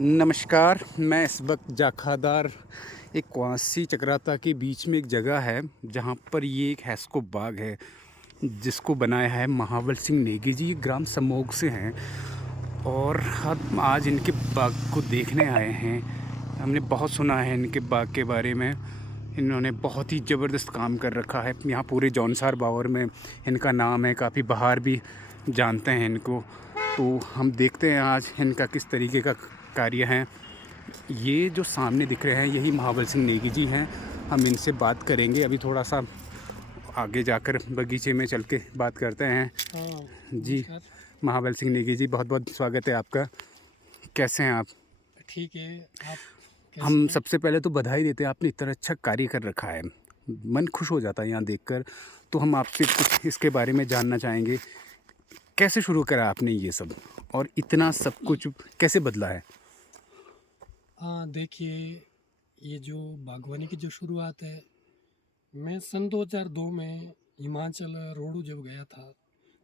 नमस्कार। मैं इस वक्त जाखादार एक कुआंसी चक्राता के बीच में एक जगह है जहाँ पर ये एक हैस्को बाग है जिसको बनाया है महाबल सिंह नेगी जी। ये ग्राम समोग से हैं और हम आज इनके बाग को देखने आए हैं। हमने बहुत सुना है इनके बाग के बारे में। इन्होंने बहुत ही ज़बरदस्त काम कर रखा है। यहाँ पूरे जौनसार बावर में इनका नाम है, काफ़ी बाहर भी जानते हैं इनको। तो हम देखते हैं आज इनका किस तरीके का कार्य है। ये जो सामने दिख रहे हैं यही महाबल सिंह नेगी जी हैं। हम इनसे बात करेंगे। अभी थोड़ा सा आगे जाकर बगीचे में चल के बात करते हैं। जी, महाबल सिंह नेगी जी, बहुत बहुत स्वागत है आपका। कैसे हैं आप? ठीक है। आप कैसे हम हैं? सबसे पहले तो बधाई देते हैं, आपने इतना अच्छा कार्य कर रखा है। मन खुश हो जाता है यहाँ देखकर। तो हम आपसे कुछ इसके बारे में जानना चाहेंगे। कैसे शुरू करा आपने ये सब और इतना सब कुछ कैसे बदला है? देखिए, ये जो बागवानी की जो शुरुआत है, मैं सन 2002 में हिमाचल रोडू जब गया था,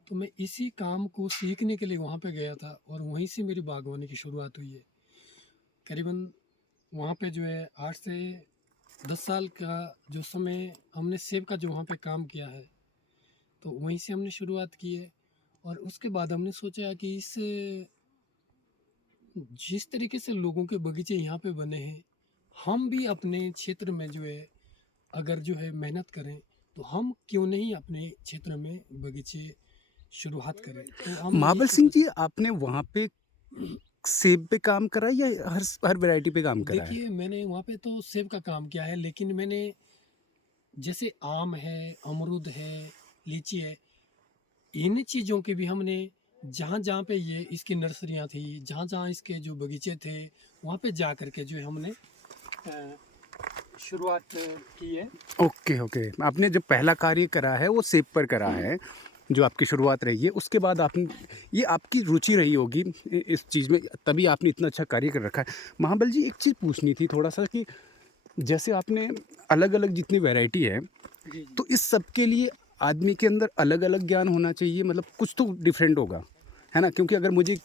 तो मैं इसी काम को सीखने के लिए वहाँ पे गया था और वहीं से मेरी बागवानी की शुरुआत हुई है। करीबन वहाँ पे जो है 8 से 10 साल का जो समय हमने सेब का जो वहाँ पे काम किया है, तो वहीं से हमने शुरुआत की है। और उसके बाद हमने सोचा कि इस जिस तरीके से लोगों के बगीचे यहाँ पे बने हैं, हम भी अपने क्षेत्र में जो है अगर जो है मेहनत करें, तो हम क्यों नहीं अपने क्षेत्र में बगीचे शुरुआत करें। तो हमने ये महाबल सिंह शुरुआत। जी, आपने वहाँ पे सेब पे काम करा है या हर वैरायटी पे काम करा है? देखिए, मैंने वहाँ पे तो सेब का काम किया है, लेकिन मैंने जैसे आम है, अमरूद है, लीची है, इन चीज़ों के भी हमने जहाँ जहाँ पे ये इसकी नर्सरियाँ थी, जहाँ जहाँ इसके जो बगीचे थे, वहाँ पे जा करके जो है हमने अ, शुरुआत की है। Okay, okay. आपने जो पहला कार्य करा है वो सेब पर करा है, जो आपकी शुरुआत रही है। उसके बाद आपने ये आपकी रुचि रही होगी इस चीज़ में, तभी आपने इतना अच्छा कार्य कर रखा है। महाबल जी, एक चीज़ पूछनी थी थोड़ा-सा कि जैसे आपने अलग-अलग जितनी वैरायटी है, जी, जी। तो इस सब के लिए आदमी के अंदर अलग-अलग ज्ञान होना चाहिए, मतलब कुछ तो डिफरेंट होगा, है ना? क्योंकि अगर मुझे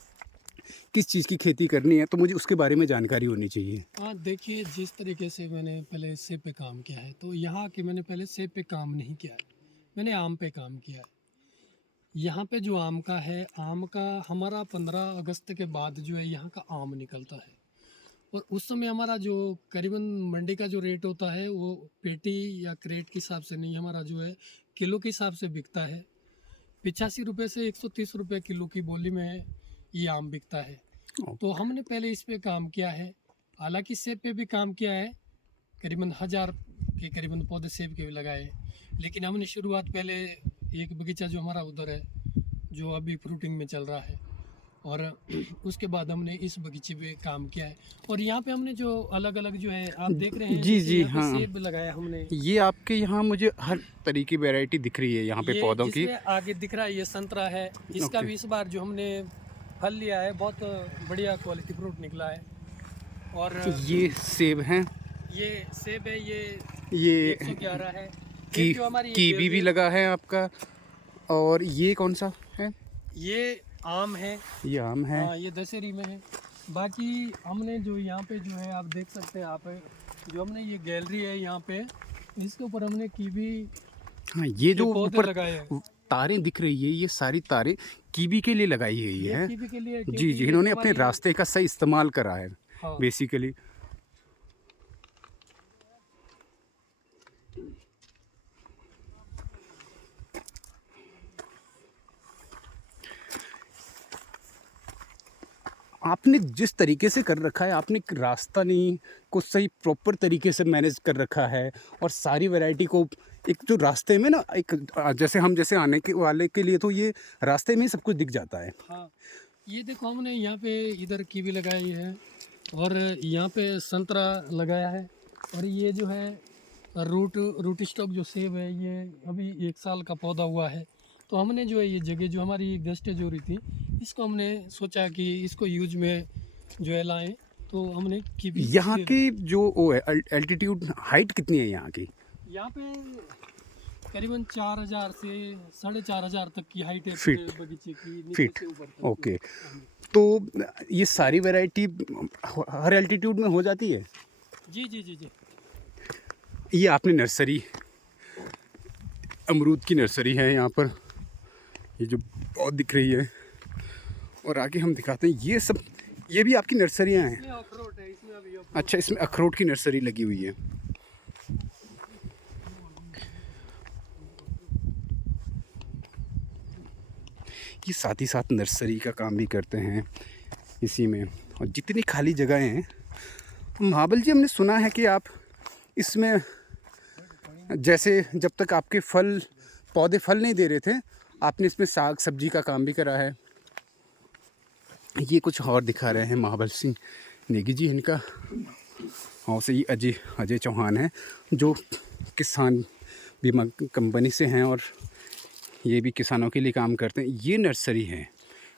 किस चीज़ की खेती करनी है तो मुझे उसके बारे में जानकारी होनी चाहिए। हाँ, देखिए, जिस तरीके से मैंने पहले सेब पे काम किया है, तो यहाँ के मैंने पहले सेब पे काम नहीं किया है, मैंने आम पे काम किया है। यहाँ पे जो आम का है, आम का हमारा 15 अगस्त के बाद जो है यहाँ का आम निकलता है। और उस समय हमारा जो करीबन मंडी का जो रेट होता है, वो पेटी या क्रेट के हिसाब से नहीं, हमारा जो है किलो के हिसाब से बिकता है। 85 रुपये से 130 रुपये किलो की बोली में ये आम बिकता है। ओ तो हमने पहले इस पे काम किया है। हालांकि सेब पे भी काम किया है, करीबन 1000 के करीबन पौधे सेब के भी लगाए। लेकिन हमने शुरुआत पहले एक बगीचा जो हमारा उधर है, जो अभी फ्रूटिंग में चल रहा है, और उसके बाद हमने इस बगीचे पे काम किया है। और यहाँ पे हमने जो अलग अलग जो है आप देख रहे हैं, जी, जैसे जी, यहाँ पे हाँ। सेब लगाया हमने। ये आपके यहाँ मुझे हर तरह की वैरायटी दिख रही है यहाँ पे ये पौधों की। जिसमें आगे दिख रहा है ये संतरा है, इसका ओके। भी इस बार जो हमने फल लिया है, बहुत बढ़िया क्वालिटी फ्रूट निकला है। और ये सेब हैं, ये सेब है, ये ये 111 है। की एक जो हमारी ये कीवी भी गैलरी, लगा है आपका। और ये कौन-सा है? ये आम है। ये आम है। हाँ, ये दशहरी में है। बाकी हमने जो यहाँ पे जो है आप देख सकते हैं, आप जो हमने ये गैलरी है यहाँ पे, इसके ऊपर हमने कीवी हाँ, ये के जो पौधे ऊपर लगाए हैं। तारें दिख रही है, ये सारी तारें कीवी के लिए लगाई गई ये हैं। कीवी के लिए, जी, क्योंकि जी, ये इन्होंने जो अपने हमारी। रास्ते का सही इस्तेमाल करा है हाँ। बेसिकली। आपने जिस तरीके से कर रखा है, आपने एक रास्ता नहीं को सही प्रॉपर तरीके से मैनेज कर रखा है और सारी वैरायटी को एक जो रास्ते में ना एक जैसे हम जैसे आने के वाले के लिए तो ये रास्ते में ही सब कुछ दिख जाता है। हाँ, ये देखो हमने यहाँ पे इधर कीवी लगाई है, और यहाँ पे संतरा लगाया है। और ये जो है रूट स्टॉक जो सेब है, ये अभी 1 साल का पौधा हुआ है। तो हमने जो है ये जगह जो हमारी वेस्टेज हो रही थी, इसको हमने सोचा कि इसको यूज में जो है लाएं, तो हमने कीवी यहाँ दे दी। के जो वो है एल्टीट्यूड हाइट कितनी है यहाँ की? यहाँ पे करीबन 4000 से 4500 तक की हाइट है फीट। पूरे बगीचे की, नीचे फीट। से ऊपर तक। ओके। हाँ जी। तो ये सारी वैरायटी हर एल्टीट्यूड में हो जाती है? जी जी जी जी। ये आपने नर्सरी, अमरूद की नर्सरी है यहाँ पर, ये जो बहुत दिख रही है, और आगे हम दिखाते हैं ये सब, ये भी आपकी नर्सरियाँ हैं? इसमें अखरोट है, इसमें अभी अखरोट। अच्छा, इसमें अखरोट की नर्सरी लगी हुई है। ये साथ ही साथ नर्सरी का काम भी करते हैं इसी में। और जितनी खाली जगह हैं, महाबल जी हमने सुना है कि आप इसमें, जैसे जब तक आपके पौधे फल नहीं दे रहे थे, आपने इसमें साग सब्जी का काम भी करा है। ये कुछ और दिखा रहे हैं महाबल सिंह नेगी जी, इनका हाउस। ये अजय चौहान है जो किसान बीमा कंपनी से हैं, और ये भी किसानों के लिए काम करते हैं। ये नर्सरी है।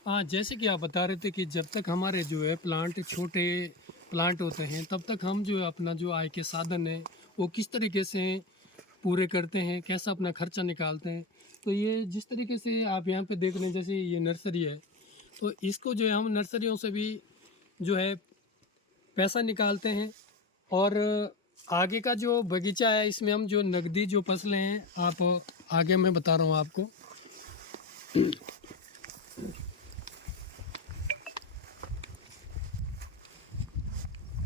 हाँ, जैसे कि आप बता रहे थे कि जब तक हमारे जो है प्लांट छोटे प्लांट होते हैं, तब तक हम जो है अपना जो आय के साधन है वो किस तरीके से पूरे करते हैं, कैसा अपना खर्चा निकालते हैं। तो ये जिस तरीके से आप यहाँ पे देख रहे हैं, जैसे ये नर्सरी है, तो इसको जो है हम नर्सरियों से भी जो है पैसा निकालते हैं। और आगे का जो बगीचा है, इसमें हम जो नकदी जो फसलें हैं, आप आगे मैं बता रहा हूँ आपको।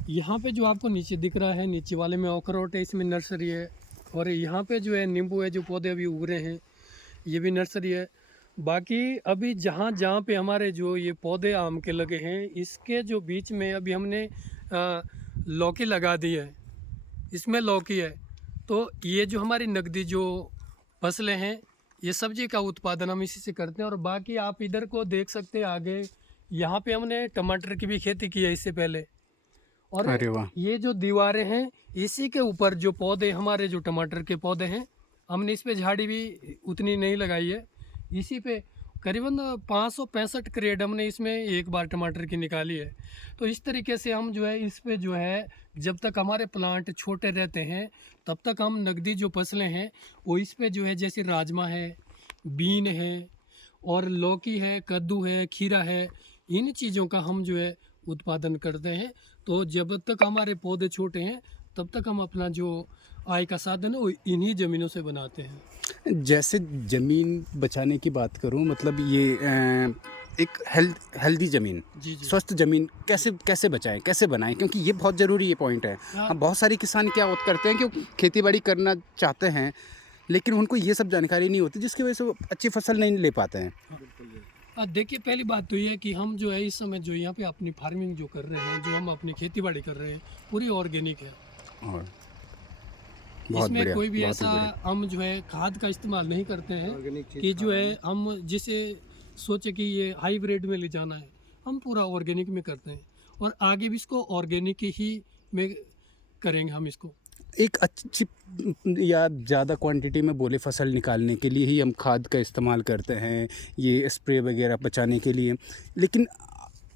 यहाँ पे जो आपको नीचे दिख रहा है, नीचे वाले में अखरोट है, इसमें नर्सरी है। और यहाँ पे जो है नींबू है, जो पौधे अभी उग रहे हैं, ये भी नर्सरी है। बाकी अभी जहाँ जहाँ पे हमारे जो ये पौधे आम के लगे हैं, इसके जो बीच में अभी हमने लौकी लगा दी है, इसमें लौकी है। तो ये जो हमारी नकदी जो फसलें हैं, ये सब्जी का उत्पादन हम इसी से करते हैं। और बाकी आप इधर को देख सकते हैं आगे, यहाँ पे हमने टमाटर की भी खेती की है इससे पहले। और अरे वाह। ये जो दीवारें हैं, इसी के ऊपर जो पौधे हमारे जो टमाटर के पौधे हैं, हमने इस पे झाड़ी भी उतनी नहीं लगाई है। इसी पे करीबन 565 क्रेड हमने इसमें एक बार टमाटर की निकाली है। तो इस तरीके से हम जो है इस पे जो है, जब तक हमारे प्लांट छोटे रहते हैं, तब तक हम नकदी जो फसलें हैं वो इस पे जो है, जैसे राजमा है, बीन है, और लौकी है, कद्दू है, खीरा है, इन चीज़ों का हम जो है उत्पादन करते हैं। तो जब तक हमारे पौधे छोटे हैं, तब तक हम अपना जो आय का साधन है वो इन्हीं ज़मीनों से बनाते हैं। जैसे ज़मीन बचाने की बात करूं, मतलब ये एक हेल्दी ज़मीन, जी जी। स्वस्थ ज़मीन कैसे कैसे बचाएं, कैसे बनाएं, क्योंकि ये बहुत ज़रूरी ये पॉइंट है। हाँ। अब बहुत सारे किसान क्या करते हैं कि खेती बाड़ी करना चाहते हैं, लेकिन उनको ये सब जानकारी नहीं होती, जिसकी वजह से वो अच्छी फसल नहीं ले पाते हैं। देखिए, पहली बात तो ये है कि हम जो है इस समय जो यहाँ पे अपनी फार्मिंग जो कर रहे हैं, जो हम अपनी खेती बाड़ी कर रहे हैं, पूरी ऑर्गेनिक है। और बहुत इसमें बढ़िया, कोई भी बहुत ऐसा ही बढ़िया। हम जो है खाद का इस्तेमाल नहीं करते हैं कि जो है हम जिसे सोचे कि ये हाइब्रिड में ले जाना है। हम पूरा ऑर्गेनिक में करते हैं, और आगे भी इसको ऑर्गेनिक ही में करेंगे हम इसको। एक अच्छी या ज़्यादा क्वांटिटी में बोले फसल निकालने के लिए ही हम खाद का इस्तेमाल करते हैं, ये स्प्रे वगैरह बचाने के लिए, लेकिन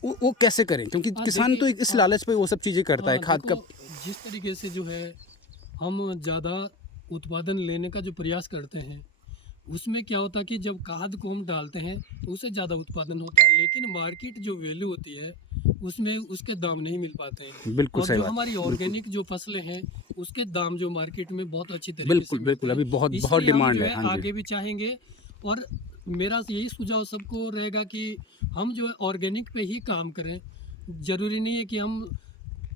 वो कैसे करें, क्योंकि किसान तो इस लालच पे वो सब चीज़ें करता है खाद का। जिस तरीके से जो है हम ज़्यादा उत्पादन लेने का जो प्रयास करते हैं, उसमें क्या होता है कि जब खाद को हम डालते हैं तो उससे ज़्यादा उत्पादन होता है, लेकिन मार्केट जो वैल्यू होती है उसमें उसके दाम नहीं मिल पाते हैं। बिल्कुल और सही जो बात, हमारी बिल्कुल ऑर्गेनिक जो फसलें हैं, उसके दाम जो मार्केट में बहुत अच्छी तरीके से बिल्कुल मिलते बिल्कुल हैं। अभी बहुत बहुत इसलिए हम डिमांड जो है। है हाँ जी। आगे भी चाहेंगे। और मेरा यही सुझाव सबको रहेगा कि हम जो है ऑर्गेनिक पे ही काम करें। ज़रूरी नहीं है कि हम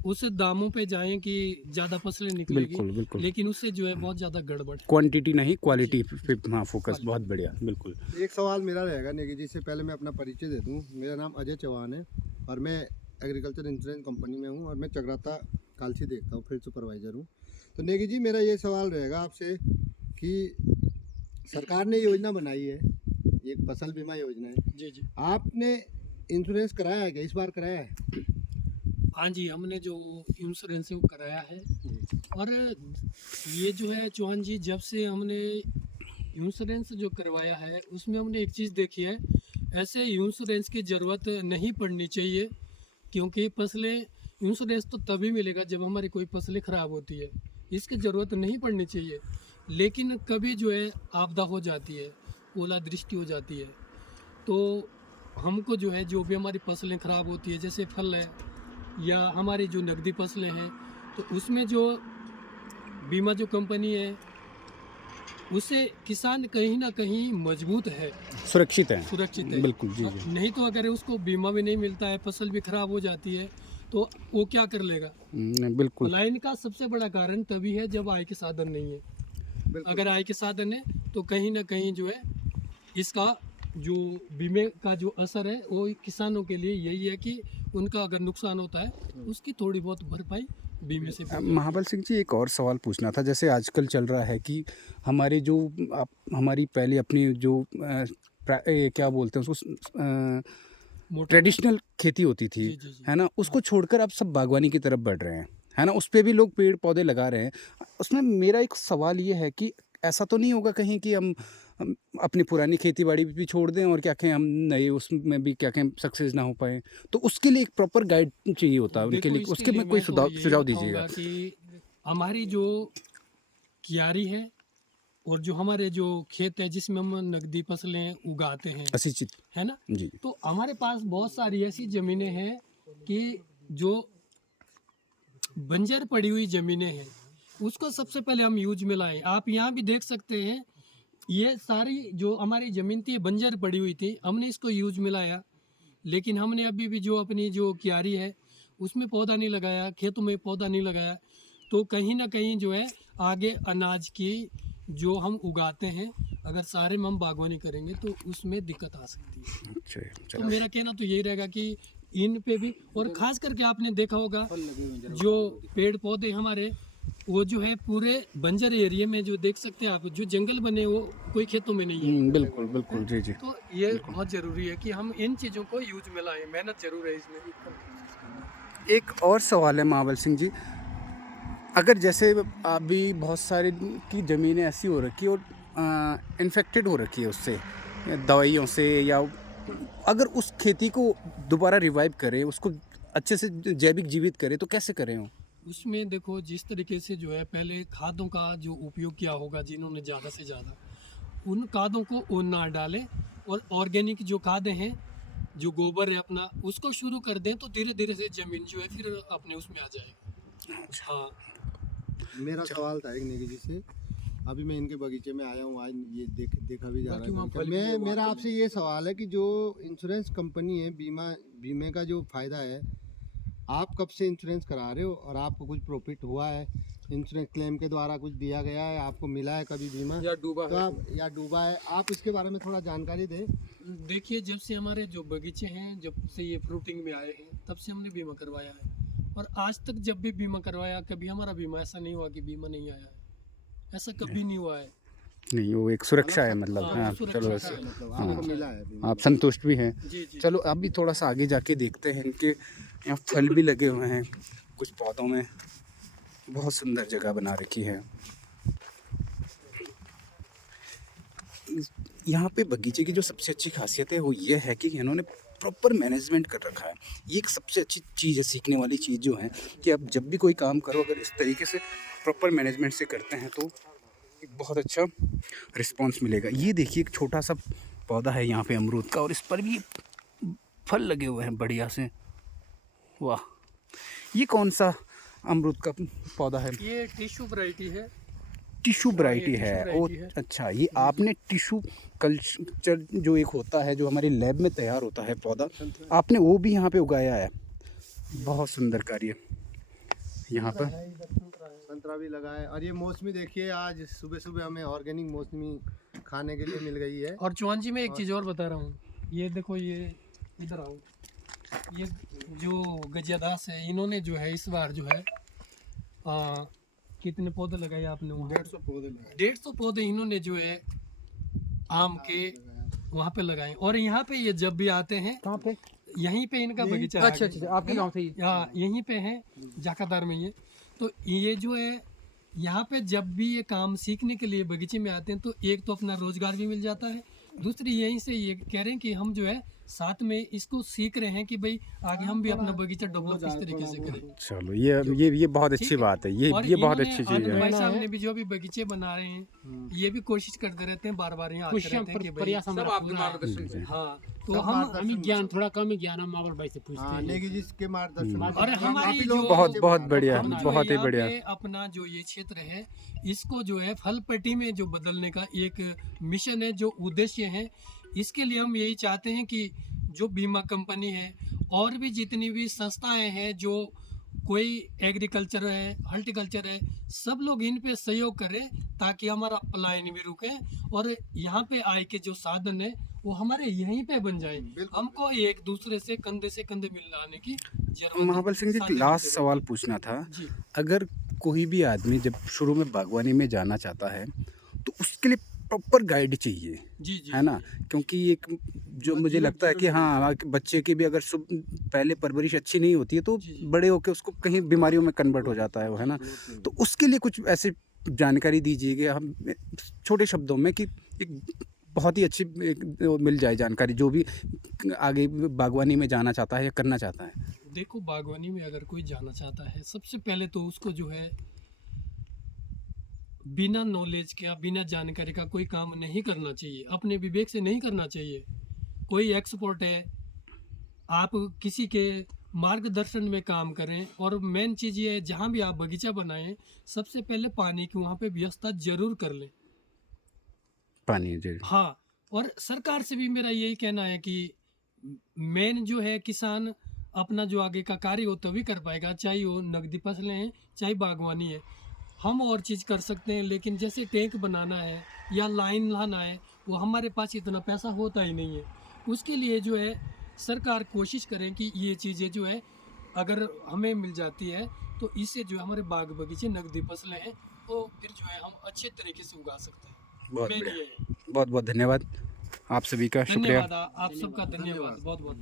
उस दामों पे जाएं कि ज़्यादा फसलें निकलेगी, बिल्कुल बिल्कुल, लेकिन उससे जो है बहुत ज़्यादा गड़बड़ है। क्वांटिटी नहीं क्वालिटी जी, पे हाँ फोकस। बहुत बढ़िया, बिल्कुल। एक सवाल मेरा रहेगा नेगी जी से, पहले मैं अपना परिचय दे दूं। मेरा नाम अजय चौहान है और मैं एग्रीकल्चर इंश्योरेंस कंपनी में हूं, और मैं चक्राता कालसी देखता हूं, फील्ड सुपरवाइज़र हूं। तो नेगी जी, मेरा ये सवाल रहेगा आपसे कि सरकार ने योजना बनाई है, एक फसल बीमा योजना है, जी जी। आपने इंश्योरेंस कराया है क्या, इस बार कराया है? हाँ जी, हमने जो इंश्योरेंस है वो कराया है। और ये जो है चौहान जी, जब से हमने इंश्योरेंस जो करवाया है, उसमें हमने एक चीज़ देखी है, ऐसे इंश्योरेंस की ज़रूरत नहीं पड़नी चाहिए। क्योंकि फसलें, इंश्योरेंस तो तभी मिलेगा जब हमारी कोई फसलें ख़राब होती है, इसकी ज़रूरत नहीं पड़नी चाहिए। लेकिन कभी जो है आपदा हो जाती है, ओला दृष्टि हो जाती है, तो हमको जो है जो भी हमारी फसलें ख़राब होती है, जैसे फल है या हमारी जो नकदी फसलें हैं, तो उसमें जो बीमा जो कंपनी है उससे किसान कहीं ना कहीं मजबूत है, सुरक्षित है। सुरक्षित है। बिल्कुल, जी जी। नहीं तो अगर उसको बीमा भी नहीं मिलता है, फसल भी खराब हो जाती है, तो वो क्या कर लेगा। बिल्कुल। पलायन का सबसे बड़ा कारण तभी है जब आय के साधन नहीं है। बिल्कुल। अगर आय के साधन है तो कहीं ना कहीं जो है इसका जो बीमे का जो असर है वो किसानों के लिए यही है कि उनका अगर नुकसान होता है उसकी थोड़ी बहुत भरपाई बीमे से भी हो जाती महाबल सिंह जी, एक और सवाल पूछना था। जैसे आजकल चल रहा है कि हमारे जो हमारी पहले अपनी जो क्या बोलते हैं उसको, है। मोटा ट्रेडिशनल खेती होती थी, जी जी जी। है ना, उसको छोड़कर अब सब बागवानी की तरफ बढ़ रहे हैं, है ना, उस पे भी लोग पेड़ पौधे लगा रहे हैं। उसमें मेरा एक सवाल ये है कि ऐसा तो नहीं होगा कहीं कि हम अपनी पुरानी खेती बाड़ी भी छोड़ दें और क्या कहें, हम नए उसमें भी क्या कहें सक्सेस ना हो पाए। तो उसके लिए एक प्रॉपर गाइड चाहिए होता है उनके देखो, लिए, इसके उसके लिए में कोई मैं तो सुझाव यही सुझाव दीजिएगा। बताऊंगा कि हमारी जो क्यारी है और जो हमारे जो खेत है जिसमें हम नकदी फसलें उगाते हैं, असिंचित। है ना, जी। तो हमारे पास बहुत सारी ऐसी ज़मीनें हैं कि जो बंजर पड़ी हुई ज़मीनें हैं, उसको सबसे पहले हम यूज में लाएं। आप यहाँ भी देख सकते हैं, ये सारी जो हमारी ज़मीन थी ये बंजर पड़ी हुई थी, हमने इसको यूज में लाया। लेकिन हमने अभी भी जो अपनी जो क्यारी है उसमें पौधा नहीं लगाया, खेतों में पौधा नहीं लगाया, तो कहीं ना कहीं जो है आगे अनाज की जो हम उगाते हैं अगर सारे में हम बागवानी करेंगे तो उसमें दिक्कत आ सकती है। अच्छा, तो चलो। मेरा कहना तो यही रहेगा कि इन पे भी, और ख़ास करके आपने देखा होगा जो पेड़ पौधे हमारे वो जो है पूरे बंजर एरिया में जो देख सकते हैं आप, जो जंगल बने वो कोई खेतों में नहीं है। बिल्कुल बिल्कुल, जी जी। तो ये बहुत ज़रूरी है कि हम इन चीज़ों को यूज में लाएं, मेहनत ज़रूर है इसमें। एक और सवाल है महाबल सिंह जी, अगर जैसे अभी बहुत सारे की ज़मीनें ऐसी हो रखी है और इन्फेक्टेड हो रखी है उससे, या दवाइयों से, या अगर उस खेती को दोबारा रिवाइव करें, उसको अच्छे से जैविक जीवित करें, तो कैसे करें वो? उसमें देखो जिस तरीके से जो है पहले खादों का जो उपयोग किया होगा जिन्होंने ज़्यादा से ज़्यादा, उन खादों को वो ना डालें और ऑर्गेनिक जो खादें हैं, जो गोबर है अपना, उसको शुरू कर दें तो धीरे धीरे से ज़मीन जो है फिर अपने उसमें आ जाएगी। हाँ, मेरा सवाल था एक नेगी जी से। अभी मैं इनके बगीचे में आया हूँ, आज ये देखा भी जा बाकी रहा वहाँ है। फल भी है, मैं वहाँ मेरा पे आपसे ये सवाल है कि जो इंश्योरेंस कंपनी है, बीमे का जो फ़ायदा है, आप कब से इंश्योरेंस करा रहे हो और आपको कुछ प्रॉफिट हुआ है? इंश्योरेंस क्लेम के द्वारा कुछ दिया गया है, आपको मिला है कभी बीमा, या डूबा तो है। आप या डूबा है, आप इसके बारे में थोड़ा जानकारी दें। देखिए, जब से हमारे जो बगीचे हैं, जब से ये फ्रूटिंग में आए हैं, तब से हमने बीमा करवाया है। और आज तक जब भी बीमा करवाया, कभी हमारा बीमा ऐसा नहीं हुआ कि बीमा नहीं आया है, ऐसा कभी नहीं हुआ है। नहीं, वो एक सुरक्षा है, मतलब। हाँ, हाँ, सुरक्षा चलो का ऐसे। है। मतलब हाँ, आपको मिला है बीमा। आप संतुष्ट भी हैं। जी जी। चलो अभी थोड़ा सा आगे जाके देखते हैं, इनके यहाँ फल भी लगे हुए हैं कुछ पौधों में, बहुत सुंदर जगह बना रखी है। यहाँ पे बगीचे की जो सबसे अच्छी खासियत है वो ये है कि इन्होंने प्रॉपर मैनेजमेंट कर रखा है। ये एक सबसे अच्छी चीज़ है, सीखने वाली चीज़ जो है कि आप जब भी कोई काम करो, अगर इस तरीके से प्रॉपर मैनेजमेंट से करते हैं तो एक बहुत अच्छा रिस्पांस मिलेगा। ये देखिए, एक छोटा सा पौधा है यहाँ पे अमरूद का, और इस पर भी फल लगे हुए हैं बढ़िया से। वाह, ये कौन सा अमरूद का पौधा है? ये टिश्यू वैरायटी है। टिश्यू वैरायटी टिश्यू है। ओ वैरायटी है। अच्छा, ये आपने टिश्यू कल्चर जो एक होता है, जो हमारे लैब में तैयार होता है पौधा, आपने वो भी यहाँ पे उगाया है। बहुत सुंदर कार्य यहाँ पर। संतरा भी लगा है, और ये मौसमी देखिए, आज सुबह सुबह हमें ऑर्गेनिक मौसमी खाने के लिए मिल गई है। और चौहान जी, मैं एक चीज़ और बता रहा हूँ, ये देखो, ये इधर आओ, ये जो गजियादास है, इन्होंने जो है इस बार जो है कितने पौधे लगाए आपने? 150 पौधे लगाए। 150 पौधे इन्होंने जो है आम के वहाँ पे लगाए। और यहाँ पे ये जब भी आते हैं, कहाँ पे? यहीं पे इनका बगीचा है। अच्छा अच्छा, आपके गांव से ही? हाँ, यहीं पे है, जाकादार में। ये तो ये जो है यहाँ पे जब भी ये काम सीखने के लिए बगीचे में आते हैं तो एक तो अपना रोजगार भी मिल जाता है, दूसरी यहीं से ये कह रहे हैं कि हम जो है साथ में इसको सीख रहे हैं कि भाई आगे हम भी अपना बगीचा डेवलप किस तरीके से करें। चलो ये बहुत ठीक अच्छी है। बात है, और ये बहुत इन्होंने अच्छी चीज़ आनंद है। भाई साहब ने भी जो भी बगीचे बना रहे हैं ये भी कोशिश करते रहते हैं, बार बार यहाँ आते रहते हैं कि भाई हाँ, तो हम ज्ञान थोड़ा कम ही ज्ञान हम मावल भाई से पूछते हाँ हैं। नेगी जी के मार्गदर्शन में और हमारी काफी जो लोग बहुत बहुत बढ़िया, हम जो बहुत ही यहाँ बढ़िया। पे अपना जो ये क्षेत्र है इसको जो है फल पट्टी में जो बदलने का एक मिशन है, जो उद्देश्य है, इसके लिए हम यही चाहते हैं कि जो बीमा कंपनी है और भी जितनी भी संस्थाएं हैं, जो कोई एग्रीकल्चर है, हॉर्टिकल्चर है, सब लोग इन पे सहयोग करें ताकि हमारा पलायन भी रुके और यहाँ पे आय के जो साधन है वो हमारे यहीं पे बन जाए। हमको एक दूसरे से कंधे मिलाने की जरूरत महाबल सिंह जी, साझे लास्ट करते सवाल पूछना था। जी। अगर कोई भी आदमी जब शुरू में बागवानी में जाना चाहता है तो उसके लिए प्रॉपर गाइड चाहिए, जी जी है ना? क्योंकि एक जो मुझे लगता है कि हाँ, कि बच्चे की भी अगर पहले परवरिश अच्छी नहीं होती है तो जी, जी। बड़े होकर उसको कहीं बीमारियों में कन्वर्ट हो जाता है वो, है ना? तो उसके लिए कुछ ऐसे जानकारी दीजिए कि हम छोटे शब्दों में कि एक बहुत ही अच्छी एक मिल जाए जानकारी, जो भी आगे बागवानी में जाना चाहता है या करना चाहता है। देखो, बागवानी में अगर कोई जाना चाहता है, सबसे पहले तो उसको जो है बिना नॉलेज के, बिना जानकारी का कोई काम नहीं करना चाहिए, अपने विवेक से नहीं करना चाहिए। कोई एक्सपर्ट है, आप किसी के मार्गदर्शन में काम करें। और मेन चीज़ ये है, जहाँ भी आप बगीचा बनाएं, सबसे पहले पानी की वहाँ पे व्यवस्था जरूर कर लें। पानी जी। हाँ, और सरकार से भी मेरा यही कहना है कि मेन जो है, किसान अपना जो आगे का कार्य हो तभी कर पाएगा, चाहे वो नगदी फसलें हैं चाहे बागवानी है। हम और चीज़ कर सकते हैं, लेकिन जैसे टैंक बनाना है या लाइन लाना है, वो हमारे पास इतना पैसा होता ही नहीं है। उसके लिए जो है सरकार कोशिश करें कि ये चीज़ें जो है अगर हमें मिल जाती है तो इससे जो है हमारे बाग बगीचे नगदी फसलें हैं तो फिर जो है हम अच्छे तरीके से उगा सकते हैं। बहुत मेन बढ़िया। ये है। बहुत बहुत धन्यवाद आप सभी का, शुक्रिया। धन्यवाद, आप सबका धन्यवाद, बहुत बहुत।